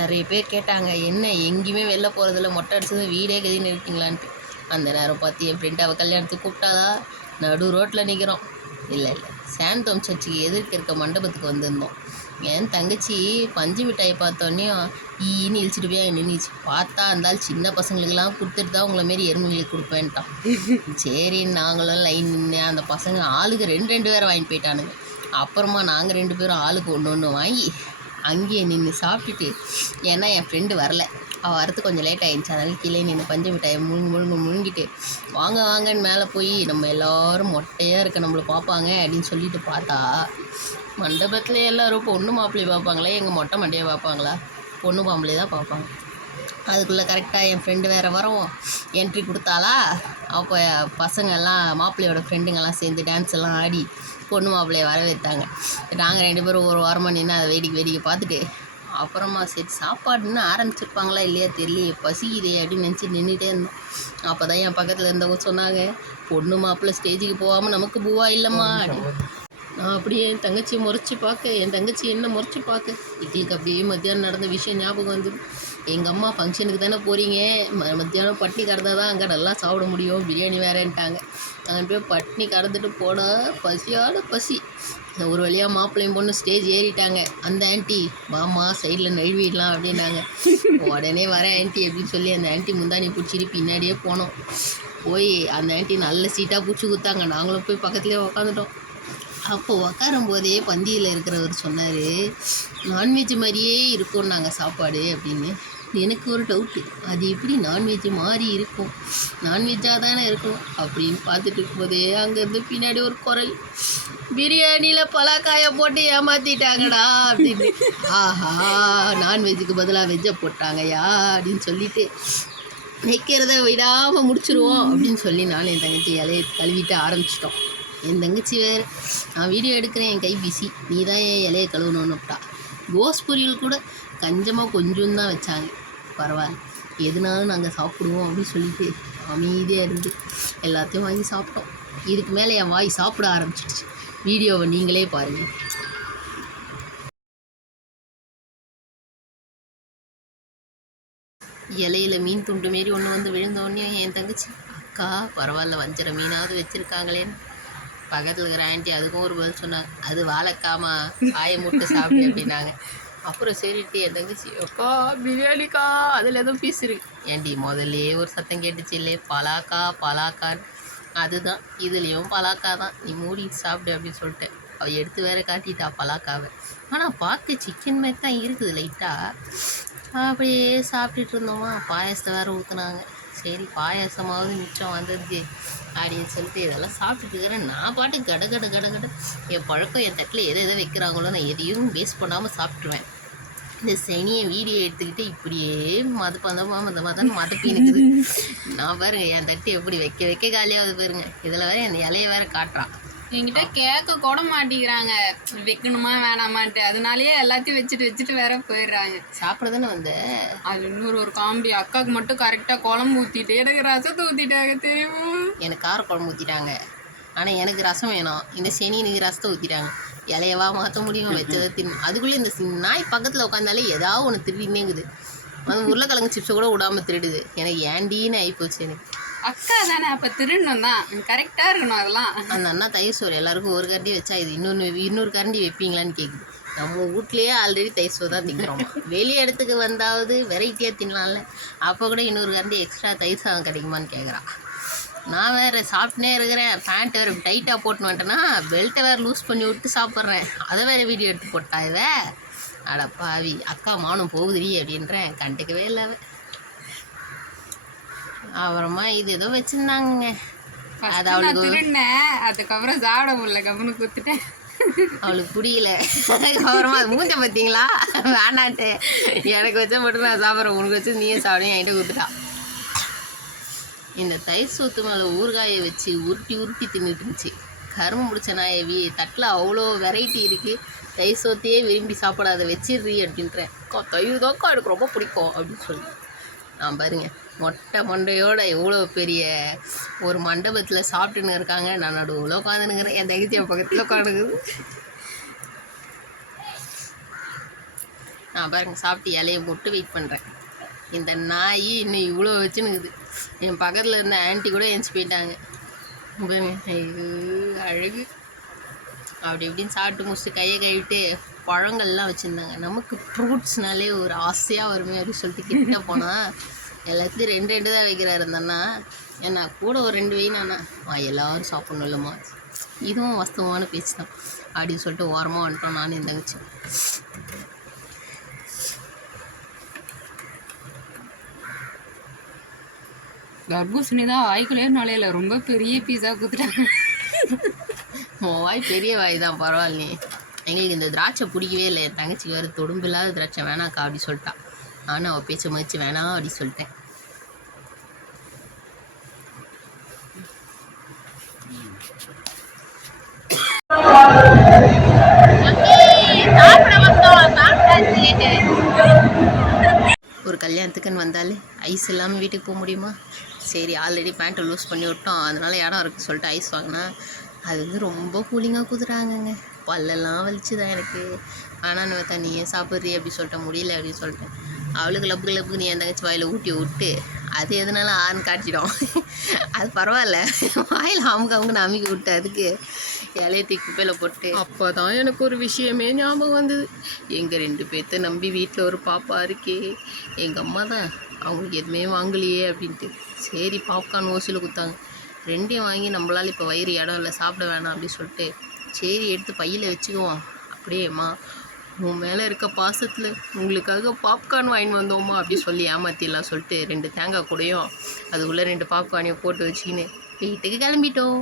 நிறைய பேர் கேட்டாங்க, என்ன எங்கேயுமே வெளில போகிறதில்ல, மொட்டை அடிச்சது வீடே கதின்னு இருக்கீங்களான்ட்டு. அந்த நேரம் பார்த்து என் ஃப்ரெண்டு அவள் கல்யாணத்துக்கு கூப்பிட்டாதா நடு ரோட்டில் நிற்கிறோம். இல்லை சாந்தோம் சர்ச்சுக்கு எதிர்க்க இருக்க மண்டபத்துக்கு வந்திருந்தோம். என் தங்கச்சி பஞ்சு மிட்டாயை பார்த்தோன்னையும் ஈன்னு இழிச்சிட்டு போய் நின்றுச்சு. பார்த்தா இருந்தாலும் சின்ன பசங்களுக்கெல்லாம் கொடுத்துட்டு தான் உங்களை மாரி எருமைங்களுக்கு கொடுப்பேன்ட்டான். சரி நாங்களும் லைன் நின்று அந்த பசங்க ஆளுக்கு 2 பேரை வாங்கிட்டு போயிட்டானுங்க. அப்புறமா நாங்கள் 2 பேரும் ஆளுக்கு ஒன்று வாங்கி அங்கேயே நின்று சாப்பிட்டுட்டு, ஏன்னா என் ஃப்ரெண்டு வரல, அவள் வரது கொஞ்சம் லேட் ஆகிடுச்சு, அதனால் கீழே நின்று பஞ்சு மிட்டாயை முழுங்கிட்டு வாங்கன்னு மேலே போய் நம்ம எல்லோரும் மொட்டையாக இருக்க நம்மளை பார்ப்பாங்க அப்படின்னு சொல்லிட்டு பார்த்தா மண்டபத்தில் எல்லோரும் பொண்ணு மாப்பிள்ளையை பார்ப்பாங்களா, எங்கள் மொட்டை மண்டையை பார்ப்பாங்களா? பொண்ணு மாப்பிள்ளையை தான் பார்ப்பாங்க. அதுக்குள்ளே கரெக்டாக என் ஃப்ரெண்டு வேறு வரவும் என்ட்ரி கொடுத்தாலா. அப்போ பசங்கள்லாம் மாப்பிள்ளையோட ஃப்ரெண்டுங்கெல்லாம் சேர்ந்து டான்ஸ் எல்லாம் ஆடி பொண்ணு மாப்பிள்ளையை வரவேற்றாங்க. நாங்கள் 2 பேரும் ஒரு வாரமாக நின்று அதை வேடிக்கை பார்த்துட்டு அப்புறமா சரி சாப்பாடுன்னு ஆரம்பிச்சிருப்பாங்களா இல்லையா தெரியலையே, பசிக்குதே அப்படின்னு நினச்சி நின்றுட்டே இருந்தோம். அப்போ தான் என் பக்கத்தில் இருந்தவங்க சொன்னாங்க, பொண்ணு மாப்பிள்ளை ஸ்டேஜுக்கு போகாமல் நமக்கு பூவா இல்லைம்மா அப்படின்னு. நான் அப்படியே என் தங்கச்சியை முறைச்சி பார்க்க, என் தங்கச்சி என்ன முறைச்சி பார்க்க, எங்களுக்கு அப்படியே மத்தியானம் நடந்த விஷயம் ஞாபகம் வந்தது. எங்கள் அம்மா ஃபங்க்ஷனுக்கு தானே போகிறீங்க, மத்தியானம் பட்னி கறந்தால் தான் அங்கே நல்லா சாப்பிட முடியும், பிரியாணி வேறேன்ட்டாங்க. அங்கே போய் பட்னி கறந்துட்டு போனால் பசியோட பசி. ஒரு வழியாக மாப்பிள்ளையும் பொண்ணு ஸ்டேஜ் ஏறிட்டாங்க. அந்த ஆண்டி மாமா சைடில் நழுவிடலாம் அப்படின்னாங்க. உடனே வரேன் ஆண்டி அப்படின்னு சொல்லி அந்த ஆண்டி முந்தானி பிடிச்சிட்டு பின்னாடியே போனோம். போய் அந்த ஆண்டி நல்ல சீட்டாக பிடிச்சி கொடுத்தாங்க. நாங்களும் போய் பக்கத்துலேயே உக்காந்துட்டோம். அப்போது உக்காரும் போதே பந்தியில் இருக்கிறவர் சொன்னார், நான்வெஜ் மாதிரியே இருக்கும் நாங்கள் சாப்பாடு அப்படின்னு. எனக்கு ஒரு டவுட்டு, அது எப்படி நான்வெஜ் மாதிரி இருக்கும், நான்வெஜ்ஜாக தானே இருக்கும் அப்படின்னு பார்த்துட்டு இருக்கும்போதே அங்கேருந்து பின்னாடி ஒரு குரல், பிரியாணியில் பலாக்காயை போட்டு ஏமாற்றிட்டாங்கடா அப்படின்னு. ஆஹா, நான்வெஜ்ஜுக்கு பதிலாக வெஜ்ஜை போட்டாங்கய்யா அப்படின்னு சொல்லிட்டு வைக்கிறத விடாமல் முடிச்சிருவோம் அப்படின்னு சொல்லி நானும் என் தங்கச்சி இலையை கழுவிட்டு ஆரம்பிச்சிட்டோம். என் தங்கச்சி வேறு, நான் வீடியோ எடுக்கிறேன், என் கை பிஸி, நீ தான் என் இலையை கழுவணுன்னுட்டா. கோஸ் பொரியல் கூட கொஞ்சம் தான் வச்சாங்க, பரவாயில்ல எதுனாலும் நாங்கள் சாப்பிடுவோம் அப்படின்னு சொல்லிட்டு அமைதியாக இருந்து எல்லாத்தையும் வாங்கி சாப்பிட்டோம். இதுக்கு மேலே என் வாய் சாப்பிட ஆரம்பிச்சிடுச்சு. வீடியோவை நீங்களே பாருங்கள். இலையில மீன் துண்டு மாரி ஒன்று வந்து விழுந்தோடனே என் தங்கச்சி, அக்கா பரவாயில்ல வஞ்சர மீனாவது வச்சுருக்காங்களேன்னு. பக்கத்தில் இருக்கிற ஆண்டி அதுக்கும் ஒரு பதில் சொன்னாங்க, அது வாழைக்காமா ஆய முட்டை சாப்பிட்டு அப்படின்னாங்க. அப்புறம் சரிட்டு என் தங்கச்சி, அக்கா பிரியாணிக்கா அதில் எதுவும் பீஸ் இருக்கு. ஏண்டி முதல்லே ஒரு சத்தம் கேட்டுச்சு இல்லை, பலாக்கான்னு. அதுதான் இதுலேயும் பலாக்கா தான், நீ மூடி சாப்பிடு அப்படின்னு சொல்லிட்டேன். அவள் எடுத்து வேற காட்டிட்டா பலாக்காவை. ஆனால் பார்க்க சிக்கன் மாதிரி தான் இருக்குது லைட்டாக. அப்படியே சாப்பிட்டுட்டு இருந்தோமா, பாயசத்தை வேறு ஊற்றுனாங்க. சரி பாயாசமாவது மிச்சம் வந்தது அப்படின்னு சொல்லிட்டு இதெல்லாம் சாப்பிட்டுட்டு இருக்கிறேன். நான் பாட்டு கட என் பழக்கம், என் தட்டில் எதை வைக்கிறாங்களோ நான் எதையும் வேஸ்ட் பண்ணாமல் சாப்பிட்ருவேன். இந்த சனியை வீடியோ எடுத்துக்கிட்டு இப்படியே மதப்பினுக்குது. நான் பாருங்க என் தட்டு எப்படி வைக்க காலியாவது பாருங்க. இதில் வேற அந்த இலையை வேற காட்டுறான். என்கிட்ட கேட்க கூட மாட்டேங்கிறாங்க வைக்கணுமா வேணாமான்ட்டு. அதனாலேயே எல்லாத்தையும் வச்சுட்டு வேற போயிடுறாங்க. சாப்பிட தானே வந்து அது இன்னொரு காமெடி, அக்காவுக்கு மட்டும் கரெக்டாக குழம்பு ஊற்றிட்டு எனக்கு ரசத்தை ஊற்றிட்டாங்க தெரியுமா. எனக்கு கார குழம்பு ஊற்றிட்டாங்க, ஆனால் எனக்கு ரசம் வேணும். இந்த சனியனுக்கு ரசத்தை ஊற்றிட்டாங்க. இலையவா மாற்ற முடியும், வச்சதை தின்னு. அதுக்குள்ளே இந்த நாய் பக்கத்தில் உட்காந்தாலே ஏதாவது ஒன்று திருடினேங்குது. அது உருளைக்கிழங்கு சிப்ஸை கூட விடாமல் திருடுது. எனக்கு ஏண்டின்னு ஆகிப்போச்சு. எனக்கு அக்கா தானே, அப்போ திருடணும் தான், கரெக்டாக இருக்கணும். அதெல்லாம் அந்த அண்ணா தயிர் சோறு எல்லாருக்கும் ஒரு கரண்டி வச்சா இது இன்னொரு கரண்டி வைப்பீங்களான்னு கேட்குது. நம்ம வீட்லேயே ஆல்ரெடி தயிர் சோறு தான் திங்கிறோம், வெளி இடத்துக்கு வந்தாவது வெரைட்டியாக தின்னலாம்ல. அப்போ கூட இன்னொரு கரண்டி எக்ஸ்ட்ரா தயிர் சாதம் கிடைக்குமான்னு கேட்குறான். நான் வேறு சாப்பிட்டுனே இருக்கிறேன், பேண்ட் வேறு டைட்டாக போட்டுன்னு வந்துட்டேன்னா பெல்ட்டை வேறு லூஸ் பண்ணி விட்டு சாப்பிட்றேன். அதை வேறு வீடியோ எடுத்து போட்டா இவ. அட பாவி, அக்கா மானம் போகுதுடி அப்படின்றேன், கண்டுக்கவே இல்லை அவ. அப்புறமா இது ஏதோ வச்சுருந்தாங்க, அது அவளுக்கு திருடினேன். அதுக்கப்புறம் சாப்பிட முடியல, கவனு கொடுத்துட்டேன். அவளுக்கு புரியல. அப்புறமா அது மூஞ்ச பார்த்தீங்களா, வேணான்ட்டு எனக்கு வச்ச மட்டும் நான் சாப்பிட்றேன், உனக்கு வச்சு நீயே சாப்பிடுங்க என்கிட்ட கொடுத்துட்டான். இந்த தயிர் சோத்து மேலே ஊறுகாயை வச்சு உருட்டி தின்னுட்டு இருந்துச்சு. கரும்பு முடிச்ச நாயவி தட்டில் அவ்வளோ வெரைட்டி இருக்குது, தயிர் சோத்தையே விரும்பி சாப்பிடாத வச்சிடுறி அப்படின்றேன். தயிர் தாக்கா எனக்கு ரொம்ப பிடிக்கும் அப்படின்னு சொல்லி நான் பாருங்க மொட்டை மண்டையோட எவ்வளோ பெரிய ஒரு மண்டபத்தில் சாப்பிட்டுன்னு இருக்காங்க. நான் நடுவில் உட்காந்துனுங்கிறேன், என் தங்கச்சி பக்கத்தில் உட்காந்துக்குது. நான் பாருங்க சாப்பிட்டு இலையை போட்டு வெயிட் பண்ணுறேன். இந்த நாய் இன்னும் இவ்வளோ வச்சுன்னுக்குது. என் பக்கத்தில் இருந்த ஆன்ட்டி கூட எழுந்துச்சி போயிட்டாங்க. பாருங்க, ஐயோ அழகு. அப்படி இப்படின்னு சாப்பிட்டு முடிச்சுட்டு கையை கழுவிட்டு பழங்கள்லாம் வச்சுருந்தாங்க. நமக்கு ஃப்ரூட்ஸ்னாலே ஒரு ஆசையாக வருமே அப்படின்னு சொல்லிட்டு கிட்ட போனால் எல்லாத்தையும் 2 தான் வைக்கிறாரு இருந்தேன்னா, ஏன்னா கூட ஒரு 2 வைனாண்ணா எல்லோரும் சாப்பிட்ணும் இல்லைம்மா, இதுவும் வாஸ்தவமான பேச்சு தான் அப்படின்னு சொல்லிட்டு ஓரமாக வந்துட்டோம் நானும் என் தங்கச்சி. தர்பூசணி தான் வாய்க்குள்ளே நுழையில, ரொம்ப பெரிய பீஸா கொடுத்துட்டாங்க. உன் வாய் பெரிய வாய் தான், பரவாயில்லையே. எங்களுக்கு இந்த திராட்சை பிடிக்கவே இல்லை. என் தங்கச்சிக்கு வேறு தொடும்பில்லாத திராட்சை வேணாக்கா அப்படி சொல்லிட்டா. நானும் அவள் பேச்சை மதிச்சு வேணாம் அப்படி சொல்லிட்டேன். ஒரு கல்யாணத்துக்குன்னு வந்தாலே ஐஸ் இல்லாமல் வீட்டுக்கு போக முடியுமா? சரி, ஆல்ரெடி பேண்ட்டை லூஸ் பண்ணி விட்டோம், அதனால இடம் இருக்குன்னு சொல்லிட்டு ஐஸ் வாங்கினா அது வந்து ரொம்ப கூலிங்காக குதிராங்கங்க. பல்லெல்லாம் வலிச்சுதான் எனக்கு. ஆனால் நான் நீ ஏன் சாப்பிட்றீ அப்படி சொல்லிட்டேன். முடியல அப்படின்னு சொல்லிட்டேன். அவளுக்கு லப்புக்கு நீ என் தங்கச்சி வாயில் ஊட்டி விட்டு அது எதுனாலும் ஆறுன்னு காட்டிடும். அது பரவாயில்ல, வாயில் அமுக்கு அமுக்கி விட்டு அதுக்கு இலையை தூக்கி குப்பையில் போட்டு. அப்போ தான் எனக்கு ஒரு விஷயமே ஞாபகம் வந்தது. எங்கள் 2 பேர்த்த நம்பி வீட்டில் ஒரு பாப்பா இருக்கே. எங்கள் அம்மா தான் அவங்களுக்கு எதுவுமே வாங்கலையே அப்படின்ட்டு சரி பாப்கார்ன் ஓசியில் கொடுத்தாங்க. 2ஐயும் வாங்கி நம்மளால் இப்போ வயிறு இடம் இல்லை, சாப்பிட வேணாம் அப்படின்னு சொல்லிட்டு சரி எடுத்து பையில் வச்சுக்குவோம். அப்படியேம்மா உன் மேலே இருக்க பாசத்தில் உங்களுக்காக பாப்கார்ன் வாங்கிட்டு வந்தோம்மா அப்படி சொல்லி ஏமாத்திடலாம் சொல்லிட்டு 2 தேங்காய் கூடையும் அதுக்குள்ளே 2 பாப்கார்னையும் போட்டு வச்சுக்கின்னு வீட்டுக்கு கிளம்பிட்டோம்.